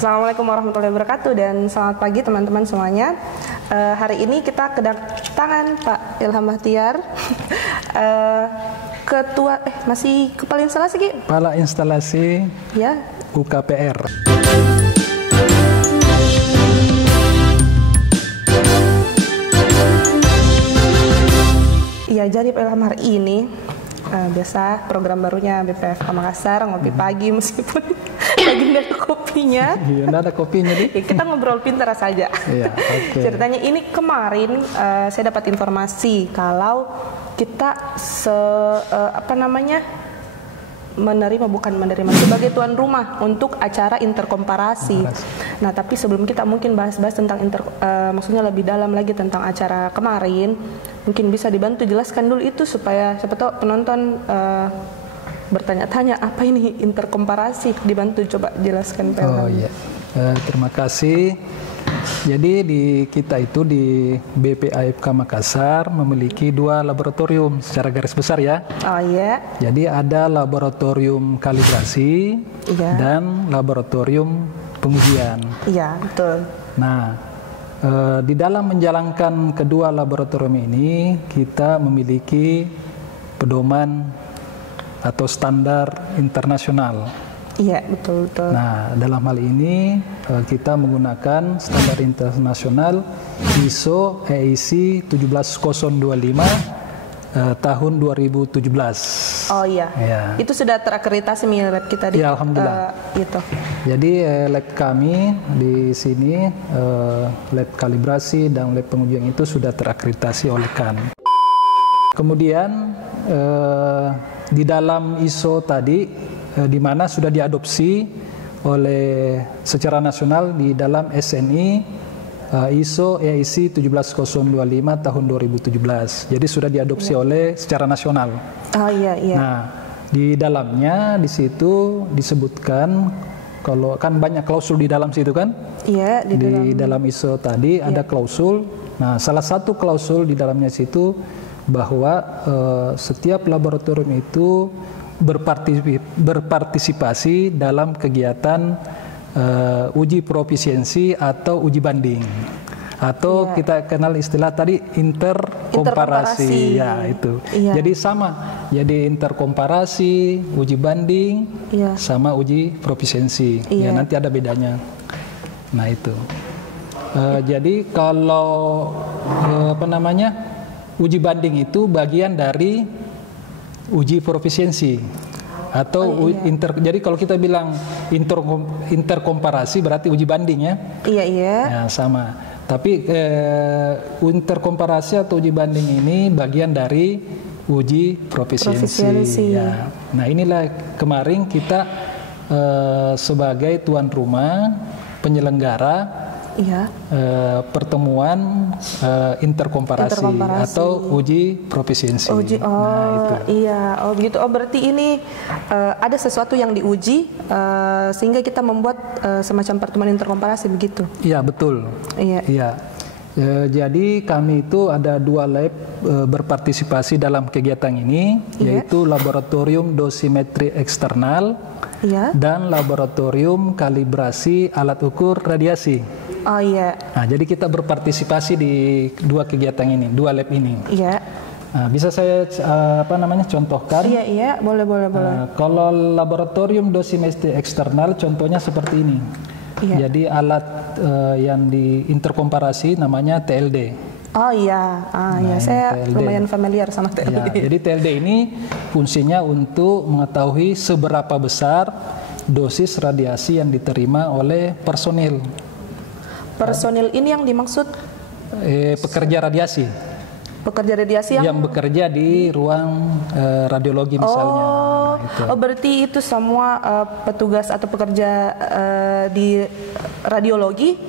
Assalamualaikum warahmatullahi wabarakatuh dan selamat pagi teman-teman semuanya. Hari ini kita kedatangan Pak Ilham Bahtiar, Ketua masih Kepala Instalasi Ki? Kepala Instalasi ya. UKPR. Iya, jadi Pak Ilham hari ini biasa program barunya BPFK Makassar ngopi pagi meskipun lagi nggak ada kopinya. Iya, nggak ada kopinya nih. Ya, kita ngobrol pintar saja. Iya, okay. Ceritanya ini kemarin saya dapat informasi kalau kita menerima sebagai tuan rumah untuk acara interkomparasi. Nah, tapi sebelum kita mungkin bahas-bahas tentang maksudnya lebih dalam lagi tentang acara kemarin, mungkin bisa dibantu jelaskan dulu itu supaya siapa tahu penonton bertanya-tanya apa ini interkomparasi, dibantu coba jelaskan Pak Ilham. Oh iya, terima kasih. Jadi kita itu di BPAFK Makassar memiliki 2 laboratorium secara garis besar ya. Oh iya. Jadi ada laboratorium kalibrasi dan laboratorium pengujian. Iya, betul. Nah, di dalam menjalankan kedua laboratorium ini kita memiliki pedoman atau standar internasional. Iya, betul. Nah, dalam hal ini kita menggunakan standar internasional ISO EIC 17025 tahun 2017. Oh iya. Ya. Itu sudah terakreditasi lab kita di. Ya, alhamdulillah. Itu. Jadi lab kami di sini lab kalibrasi dan lab pengujian itu sudah terakreditasi oleh KAN. Kemudian di dalam ISO tadi di mana sudah diadopsi oleh secara nasional di dalam SNI ISO EIC 17025 tahun 2017. Jadi sudah diadopsi oleh secara nasional. Oh iya. Nah, di dalamnya di situ disebutkan kalau kan banyak klausul di dalam situ kan? Iya, di dalam ISO tadi ada klausul. Nah, salah satu klausul di dalamnya situ bahwa setiap laboratorium itu berpartisipasi dalam kegiatan uji profisiensi atau uji banding atau kita kenal istilah tadi interkomparasi. Ya itu. Jadi sama, jadi interkomparasi, uji banding sama uji profisiensi. Ya nanti ada bedanya. Nah itu. Jadi kalau uji banding itu bagian dari uji profisiensi atau jadi kalau kita bilang interkomparasi berarti uji banding ya. Iya. Ya, sama. Tapi interkomparasi atau uji banding ini bagian dari uji profisiensi. Ya. Nah, inilah kemarin kita sebagai tuan rumah penyelenggara pertemuan interkomparasi atau uji profisiensi. Begitu. Berarti ini ada sesuatu yang diuji sehingga kita membuat semacam pertemuan interkomparasi begitu. Iya, betul. Iya. Jadi kami itu ada 2 lab berpartisipasi dalam kegiatan ini, yaitu laboratorium dosimetri eksternal dan laboratorium kalibrasi alat ukur radiasi. Oh iya. Nah, jadi kita berpartisipasi di 2 kegiatan ini, 2 lab ini. Iya. Nah, bisa saya contohkan? Iya, boleh. Kalau laboratorium dosimetri eksternal contohnya seperti ini. Jadi alat yang di interkomparasi namanya TLD. Oh iya, saya TLD. Lumayan familiar sama TLD. Jadi TLD ini fungsinya untuk mengetahui seberapa besar dosis radiasi yang diterima oleh personil. Personil ini yang dimaksud? Pekerja radiasi. Pekerja radiasi yang bekerja di ruang radiologi misalnya. Berarti itu semua petugas atau pekerja di radiologi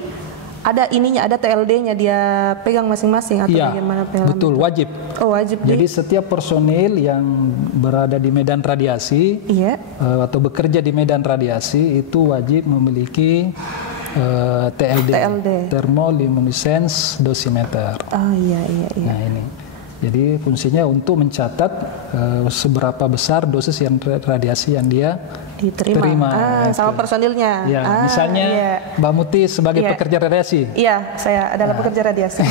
ada ada TLD-nya dia pegang masing-masing atau bagaimana? Betul, wajib. Oh, wajib. Jadi setiap personil yang berada di medan radiasi atau bekerja di medan radiasi itu wajib memiliki TLD, thermoluminescence dosimeter. Oh iya. Nah ini. Jadi fungsinya untuk mencatat seberapa besar dosis radiasi yang dia terima. Sama personilnya. Ya, misalnya Mbak Muti sebagai pekerja radiasi. Iya, saya adalah pekerja radiasi.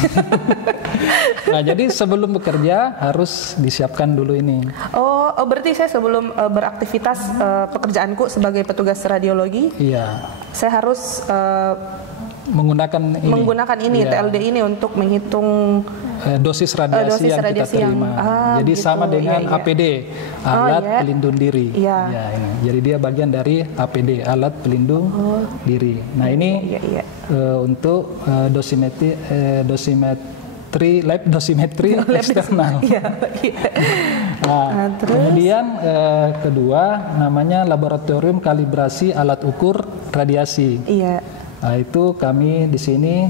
Nah, jadi sebelum bekerja harus disiapkan dulu ini. Oh, berarti saya sebelum beraktivitas pekerjaanku sebagai petugas radiologi, saya harus menggunakan ini TLD ini untuk menghitung dosis radiasi yang kita terima. Jadi gitu, sama dengan APD, alat pelindung diri. Ya, ini. Jadi dia bagian dari APD, alat pelindung diri. Nah, ini untuk lab dosimetri eksternal. Nah, kemudian kedua namanya laboratorium kalibrasi alat ukur radiasi. Nah, itu kami di sini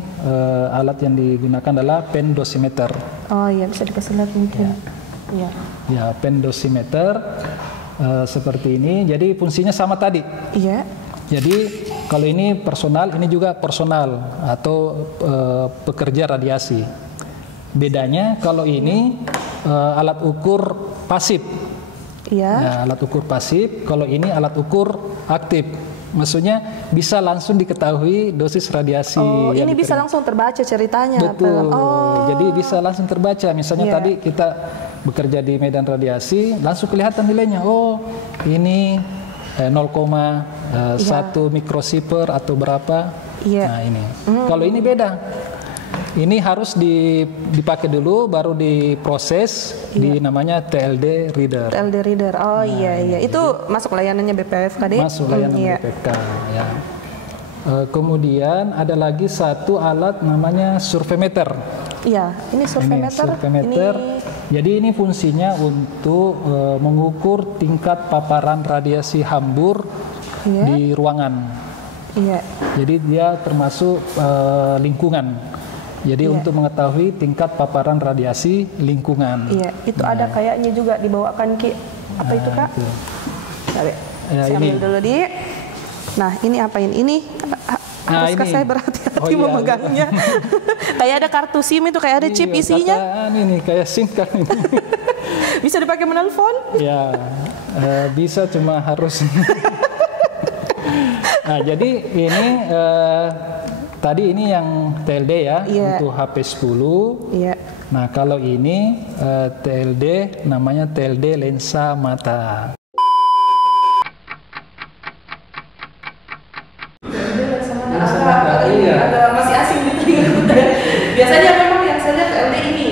alat yang digunakan adalah pen dosimeter. Oh iya, bisa dikasih lihat mungkin. Ya, pen dosimeter seperti ini. Jadi fungsinya sama tadi. Iya. Jadi kalau ini personal, ini juga personal atau pekerja radiasi. Bedanya kalau ini alat ukur pasif. Ya, alat ukur pasif. Kalau ini alat ukur aktif. Maksudnya bisa langsung diketahui dosis radiasi. Oh, ini bisa langsung terbaca ceritanya. Betul. Jadi bisa langsung terbaca. Misalnya tadi kita bekerja di medan radiasi, langsung kelihatan nilainya. Oh, ini 0,1 mikrosiever atau berapa. Nah, ini. Kalau ini beda. Ini harus dipakai dulu, baru diproses di namanya TLD reader. TLD reader, oh iya. Itu masuk layanannya BPFK deh? Masuk layanan BPFK, ya. Kemudian ada lagi satu alat namanya surveimeter. Iya, ini surveimeter. Jadi ini fungsinya untuk mengukur tingkat paparan radiasi hambur di ruangan. Jadi dia termasuk lingkungan. Jadi untuk mengetahui tingkat paparan radiasi lingkungan. Iya, itu ada kayaknya juga dibawakan Ki. Apa itu Kak? Saya ambil dulu di. Nah, ini apain? Ini haruskah saya berhati-hati memegangnya? Kayak ada kartu SIM itu, kayak ada chip isinya. Ini kayak SIM kan ini. Bisa dipakai menelpon? Ya, bisa, cuma harus. Nah, jadi ini tadi ini yang TLD ya, untuk HP 10. Nah, kalau ini TLD namanya TLD lensa mata. Agak masih asing di telinga. Biasanya memang yang saya lihat TLD ini.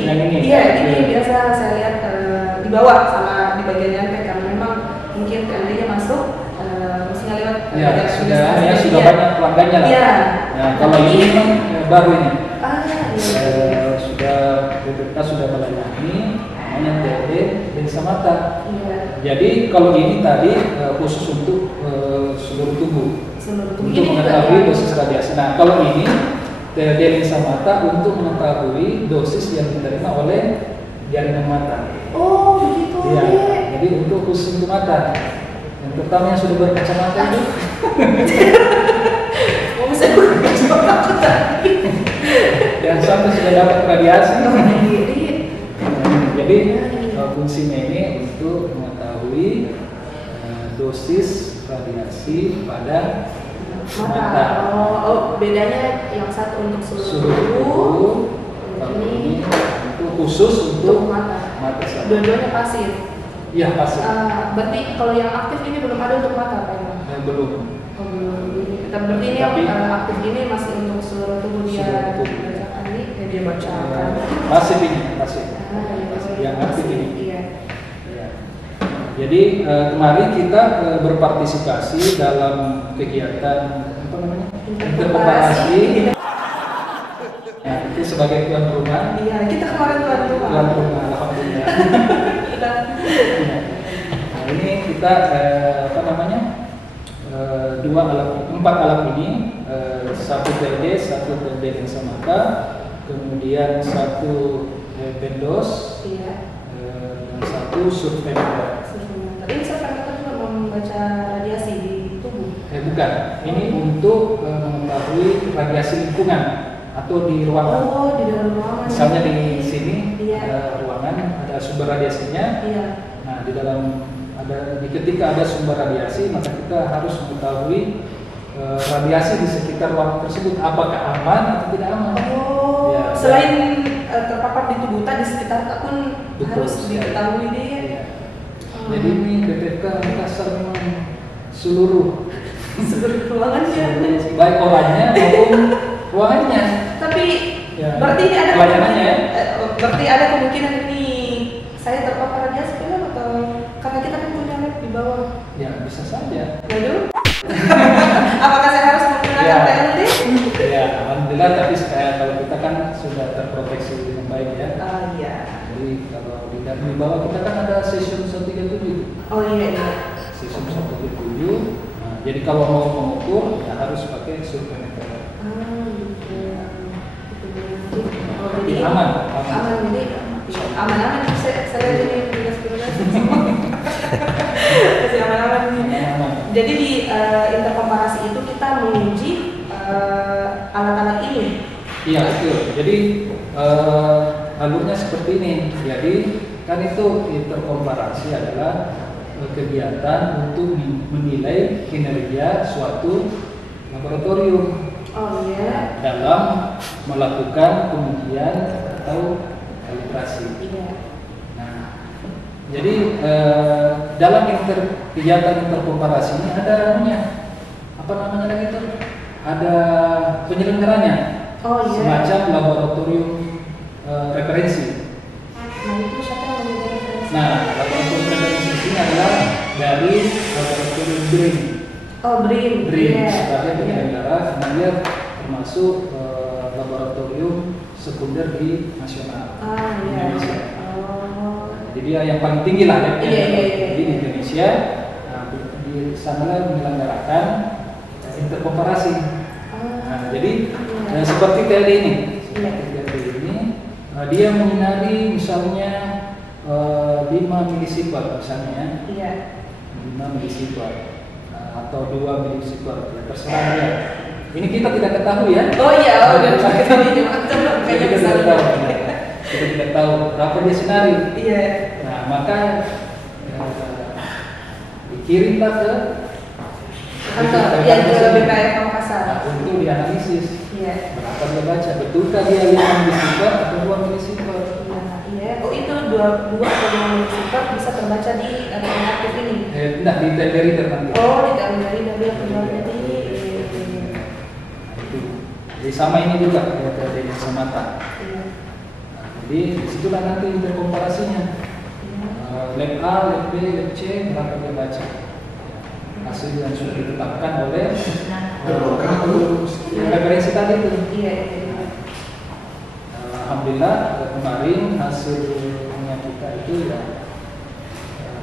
Iya, ini biasa saya lihat di bawah sama di bagian nyampe, karena memang mungkin TLD-nya masuk mestinya lewat. Sudah banyak pelanggannya lah. Nah, kalau ini memang baru ini. BPK sudah melayani namanya TLD lensa mata. Jadi kalau ini tadi khusus untuk seluruh tubuh. Untuk mengetahui dosis radiasi. Nah, kalau ini TLD lensa mata untuk mengetahui dosis yang diterima oleh jaringan mata. Oh, begitu. Ya, jadi untuk khusus untuk mata. Yang pertama yang sudah berkacamata itu. Yang satu sudah dapat radiasi. Jadi fungsinya ini untuk mengetahui dosis radiasi pada mata. Oh, bedanya yang satu untuk seluruh tubuh, ini untuk khusus untuk mata. Dua-duanya pasif. Iya, pasif. Berarti kalau yang aktif ini belum ada untuk mata, Pak? Belum. Oh, belum. Berarti ini yang aktif ini masih untuk seluruh tubuh dia bacakan nih, dia bacakan. Pasif ini, pasif. Yang aktif ini. Jadi kemarin kita berpartisipasi dalam kegiatan apa namanya? Interkomparasi. Ya, itu sebagai tuan rumah. Iya, kita kemarin tuan rumah. Tuan rumah, alhamdulillah. Nah, ini kita apa namanya? Empat alat ini, satu TLD, satu TLD lensa mata, kemudian satu pendos, dan satu surveimeter. Ini surveimeter juga membaca radiasi di tubuh? Bukan, ini untuk mengetahui radiasi lingkungan atau di ruangan. Oh, di dalam ruangan. Misalnya di sini iya. ada ruangan, ada sumber radiasinya. Iya. Nah, di dalam ketika ada sumber radiasi, maka kita harus mengetahui radiasi di sekitar ruangan tersebut apakah aman atau tidak aman. Oh, ya, selain terpapar di tubuh di sekitar pun harus diketahui dia. Ya. Jadi ini BPK Makassar memang seluruh ruangannya, baik orangnya maupun ruangannya. Tapi ya, berarti ini ada pelayanannya ya. Berarti ada kemungkinan ini saya terpapar radiasi atau karena kita kan punya lab di bawah. Ya, bisa saja. Waduh. Apakah saya harus menggunakan TLD? Ya, alhamdulillah. Tapi kalau kita kan sudah terproteksi dengan baik ya. Oh iya. Jadi kalau di bawah kita kan ada session 137. Oh iya. Session 137. Nah, jadi kalau mau mengukur ya harus pakai survei meter. Oh, jadi aman. Jadi aman. Saya ini masih aman-aman nih. Jadi di interkomparasi itu kita menguji alat-alat ini. Iya betul. Jadi alurnya seperti ini. Jadi kan itu interkomparasi adalah kegiatan untuk menilai kinerja suatu laboratorium. Oh iya. Dalam melakukan pengujian atau kalibrasi. Iya. Jadi dalam kegiatan interkomparasi ini ada apa namanya lagi itu? Ada penyelenggaranya. Oh iya. Semacam laboratorium referensi. Nah itu siapa yang menjadi referensi? Nah, laboratorium referensi ini adalah dari laboratorium BRIN. Oh BRIN. BRIN sebagai penyelenggara, karena dia termasuk laboratorium sekunder di nasional Indonesia. Jadi dia yang paling tinggi lah ya. Jadi di Indonesia, di sana menyelenggarakan interkomparasi. Nah, jadi seperti TLD ini, dia menyinari misalnya 5 milisievert misalnya, 5 milisievert atau 2 milisievert, ya terserah dia. Ini kita tidak ketahui ya. Oh iya, kita tidak tahu berapa dia sinari. Iya. Nah, maka dikirimlah ke BPAF Makassar untuk dianalisis. Iya. Berapa dia baca? Betulkah dia 5 milisievert atau 2 milisievert? Iya. Oh itu 2 atau 5 milisievert bisa terbaca di reaktif ini? Tidak, di TLD reader nanti. Oh, di TLD reader dia keluarnya di. Jadi sama ini juga TLD semata. Jadi disitulah nanti interkomparasinya. Lab A, lab B, lab C, berapa dia baca. Hasil yang sudah ditetapkan oleh referensi tadi itu. Iya. Alhamdulillah kemarin hasilnya kita itu ya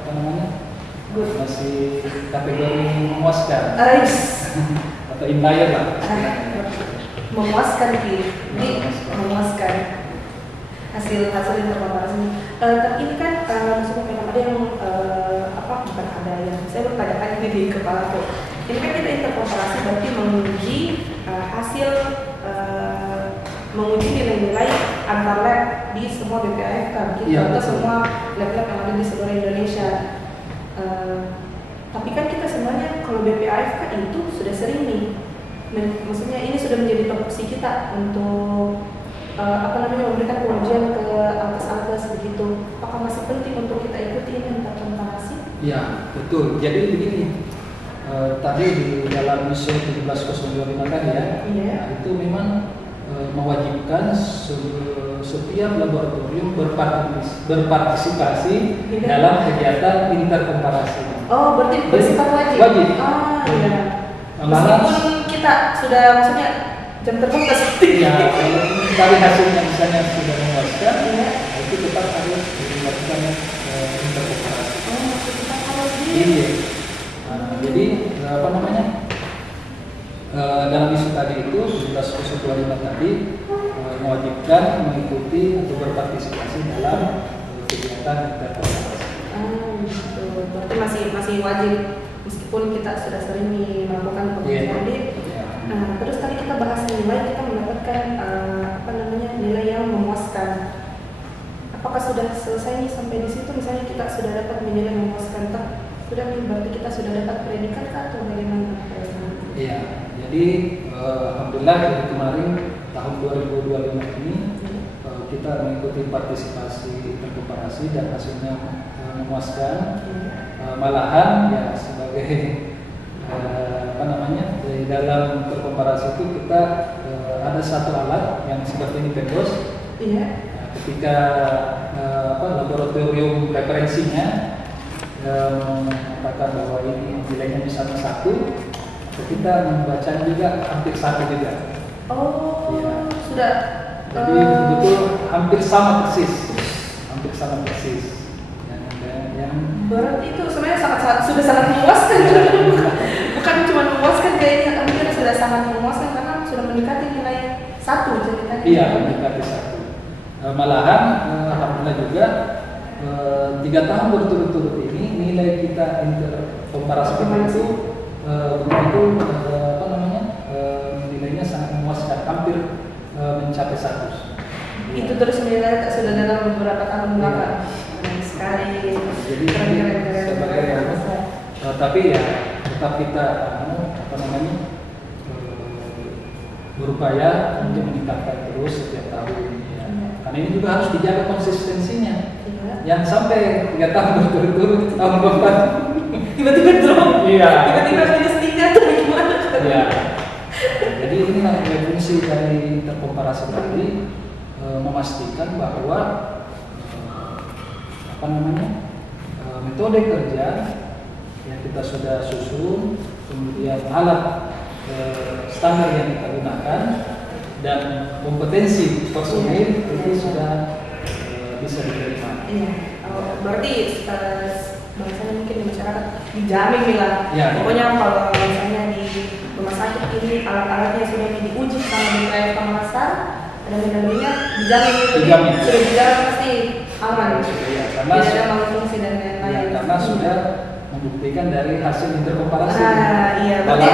apa namanya? Masih kategori memuaskan. Atau inlier lah. Memuaskan ini memuaskan hasil interkomparasi. Tapi ini kan maksudnya memang ada yang bukan ada yang saya bertanyakan ini di kepala tuh. Ini kan kita interkomparasi berarti menguji hasil menguji nilai-nilai antar lab di semua BPAFK gitu, atau semua lab-lab yang ada di seluruh Indonesia. Tapi kan kita semuanya kalau BPAFK itu sudah sering nih. Maksudnya ini sudah menjadi topoksi kita untuk memberikan pengujian ke alkes-alkes begitu. Apakah masih penting untuk kita ikuti ini interkomparasi? Ya betul. Jadi begini, tadi di dalam ISO 17025 tadi ya, itu memang mewajibkan setiap laboratorium berpartisipasi dalam kegiatan interkomparasi. Oh, berarti bersifat wajib. Wajib. Iya. Meskipun kita sudah maksudnya jam terbang seperti ya, dari hasilnya misalnya sudah memuaskan, itu tetap harus dilakukan interkomparasi. Oh, maksudnya harus Iya. Jadi apa namanya? Dalam isu tadi itu 17025 tadi mewajibkan mengikuti atau berpartisipasi dalam kegiatan interkomparasi. Berarti masih wajib meskipun kita sudah sering melakukan pengujian audit. Terus tadi kita bahas nilai, kita mendapatkan sudah selesai nih sampai di situ, misalnya kita sudah dapat menjadi memuaskan, sudah berarti kita sudah dapat predikat atau bagaimana? Iya, jadi alhamdulillah dari kemarin tahun 2025 ini kita mengikuti partisipasi interkomparasi dan hasilnya memuaskan. Malahan ya sebagai di dalam interkomparasi itu kita ada satu alat yang seperti ini Pembos. Iya. Ketika laboratorium referensinya mengatakan bahwa ini nilainya misalnya 1, kita membaca juga hampir 1 juga. Oh, ya. Sudah. Jadi betul hampir sama persis, yang berarti itu sebenarnya sudah sangat memuaskan. Bukan cuma memuaskan kayaknya, tapi kan sudah sangat memuaskan karena sudah mendekati nilai 1 ceritanya. Iya, mendekati 1. Malahan alhamdulillah juga 3 tahun berturut-turut ini nilai kita interkomparasi itu nilainya sangat memuaskan, hampir mencapai 100. Itu terus nilai sudah dalam beberapa tahun belakang. Sekali. Jadi sebagai tapi ya tetap kita berupaya untuk meningkatkan terus setiap tahun. Ya. Karena ini juga harus dijaga konsistensinya. Yang sampai 3 tahun berturut-turut tahun depan tiba-tiba drop. Iya. Tiba-tiba minus 3 atau gimana? Iya. Jadi ini fungsi dari interkomparasi tadi memastikan bahwa metode kerja yang kita sudah susun, kemudian alat standar yang kita gunakan dan kompetensi personil itu sudah bisa diterima. Iya. Berarti bahasanya mungkin di masyarakat dijamin bilang. Ya, pokoknya kalau misalnya di rumah sakit ini alat-alatnya sudah diuji sama dengan pengawasan dan benar-benar dijamin. Sudah dijamin pasti aman. Ya, karena tidak ada malfungsi dan lain-lain. Ya, karena sudah membuktikan dari hasil interkomparasi. Iya, berarti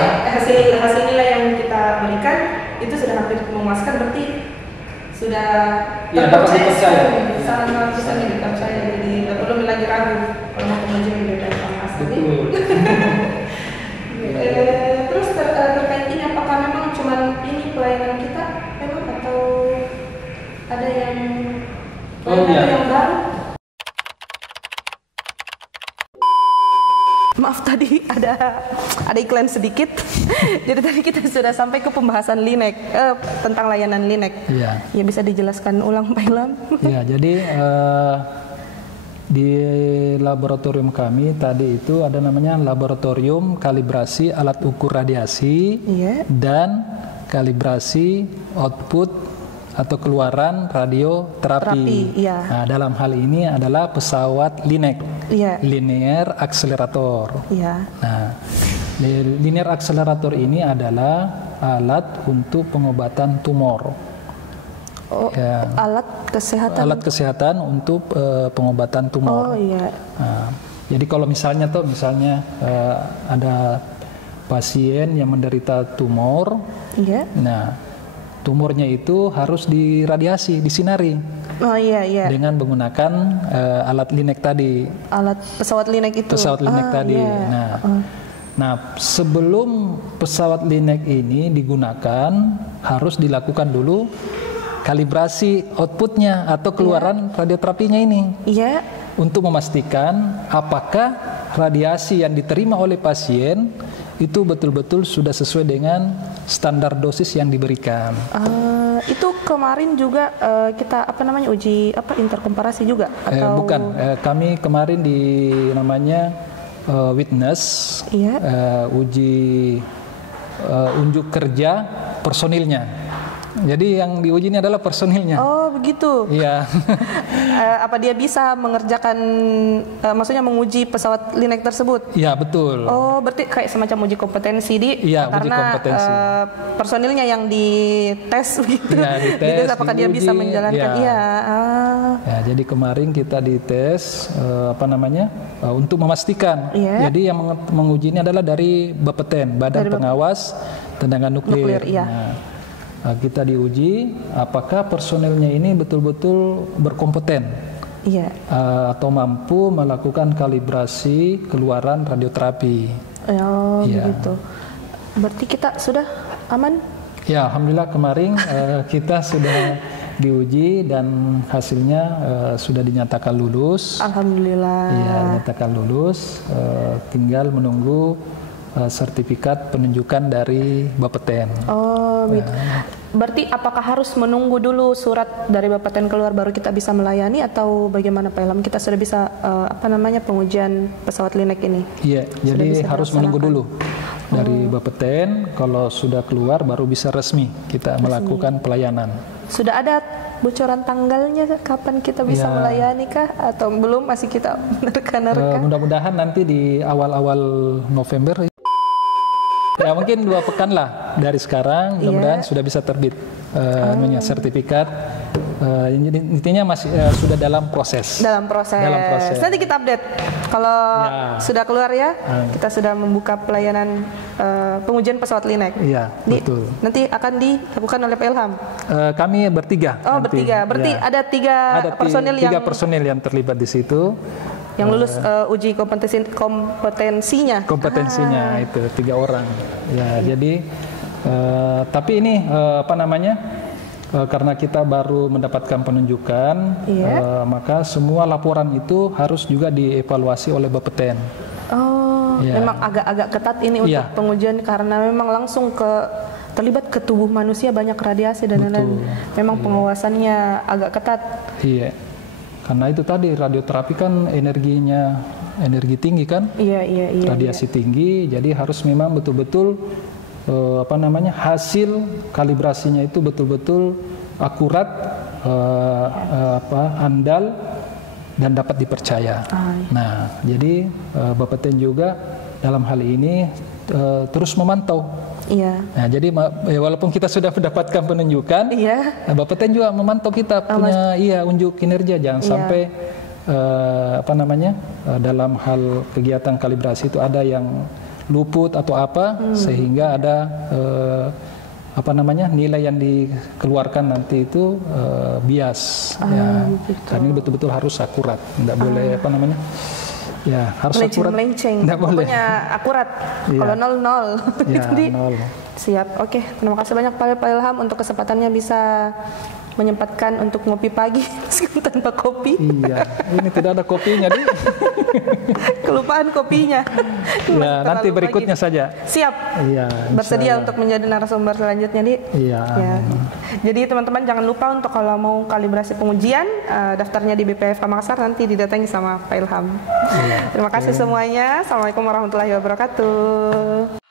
hasil nilai yang kita berikan itu sudah hampir memuaskan, berarti sudah terpercaya. Sangat bisa dipercaya, jadi tidak perlu lagi ragu kalau mau menguji dari informasi. Terus terkait ini, apakah memang cuma ini pelayanan kita memang atau ada yang yang baru? Maaf, tadi ada iklan sedikit. Jadi tadi kita sudah sampai ke pembahasan Linek tentang layanan Linek. Iya. Ya, bisa dijelaskan ulang Pak Ilham? Iya, jadi di laboratorium kami tadi itu ada namanya laboratorium kalibrasi alat ukur radiasi dan kalibrasi output atau keluaran radioterapi. Nah, dalam hal ini adalah pesawat Linek, linear accelerator. Nah, linear accelerator ini adalah alat untuk pengobatan tumor. Alat kesehatan. Alat kesehatan untuk pengobatan tumor. Nah, jadi kalau misalnya ada pasien yang menderita tumor, nah tumornya itu harus diradiasi, disinari. Dengan menggunakan alat Linek tadi. Alat pesawat Linek itu. Pesawat Linek tadi. Nah, sebelum pesawat Linek ini digunakan, harus dilakukan dulu kalibrasi outputnya atau keluaran radioterapinya ini. Untuk memastikan apakah radiasi yang diterima oleh pasien itu betul-betul sudah sesuai dengan standar dosis yang diberikan. Itu kemarin juga kita uji interkomparasi juga atau bukan? Kami kemarin di namanya witness uji unjuk kerja personilnya. Jadi yang diuji ini adalah personilnya. Oh, begitu. Iya. Apa dia bisa mengerjakan, maksudnya menguji pesawat Linek tersebut? Iya, betul. Oh, berarti kayak semacam uji kompetensi karena uji kompetensi. Personilnya yang dites begitu. Dites, apakah dia bisa menjalankan? Ya, jadi kemarin kita dites untuk memastikan. Jadi yang menguji ini adalah dari BPTN, Badan Pengawas Tenaga Nuklir. Kita diuji apakah personelnya ini betul-betul berkompeten atau mampu melakukan kalibrasi keluaran radioterapi. Oh, begitu. Berarti kita sudah aman? Ya, alhamdulillah kemarin kita sudah diuji dan hasilnya sudah dinyatakan lulus. Alhamdulillah. Iya, dinyatakan lulus. Tinggal menunggu sertifikat penunjukan dari Bapeten. Oh, gitu. Berarti apakah harus menunggu dulu surat dari Bapeten keluar baru kita bisa melayani atau bagaimana Pak Ilham? Kita sudah bisa pengujian pesawat Linek ini? Iya, jadi harus menunggu dulu dari Bapeten. Kalau sudah keluar baru bisa resmi kita melakukan pelayanan. Sudah ada bocoran tanggalnya kapan kita bisa melayani kah atau belum, masih kita menerka-nerka? Mudah-mudahan nanti di awal-awal November. Ya mungkin 2 pekan lah dari sekarang, mudah-mudahan sudah bisa terbit sertifikat. Intinya masih sudah dalam proses. Dalam proses. Nanti kita update kalau sudah keluar ya. Kita sudah membuka pelayanan pengujian pesawat Linek. Iya, betul. Nanti akan dilakukan oleh Pak Ilham. Kami bertiga. Oh, nanti. Bertiga. Berarti ada 3 personil yang 3 personil yang terlibat di situ. Yang lulus uji kompetensinya. Kompetensinya itu 3 orang. Ya, jadi tapi ini karena kita baru mendapatkan penunjukan, maka semua laporan itu harus juga dievaluasi oleh Bapeten. Oh, memang agak-agak ketat ini untuk pengujian karena memang langsung terlibat ke tubuh manusia, banyak radiasi dan lain-lain. Memang pengawasannya agak ketat. Iya. Karena itu tadi radioterapi kan energi tinggi kan? Iya. Radiasi tinggi, jadi harus memang betul-betul hasil kalibrasinya itu betul-betul akurat, andal dan dapat dipercaya. Nah, jadi Bapeten juga dalam hal ini terus memantau. Iya. Nah, jadi walaupun kita sudah mendapatkan penunjukan, Bapeten juga memantau kita punya unjuk kinerja, jangan sampai dalam hal kegiatan kalibrasi itu ada yang luput atau sehingga ada nilai yang dikeluarkan nanti itu bias. Gitu. Karena ini betul-betul harus akurat, tidak boleh harus melenceng. Pokoknya akurat. Kalau 0 gitu. 0. Siap. Oke, terima kasih banyak Pak Ilham untuk kesempatannya bisa menyempatkan untuk ngopi pagi tanpa kopi. Iya, ini tidak ada kopinya nih. Kelupaan kopinya. Ya, nanti berikutnya saja. Siap. Iya. Bersedia untuk menjadi narasumber selanjutnya, Di. Iya. Ya. Jadi teman-teman jangan lupa untuk kalau mau kalibrasi pengujian, daftarnya di BPFK Makassar, nanti didatangi sama Pak Ilham. Iya. Terima kasih semuanya. Assalamualaikum warahmatullahi wabarakatuh.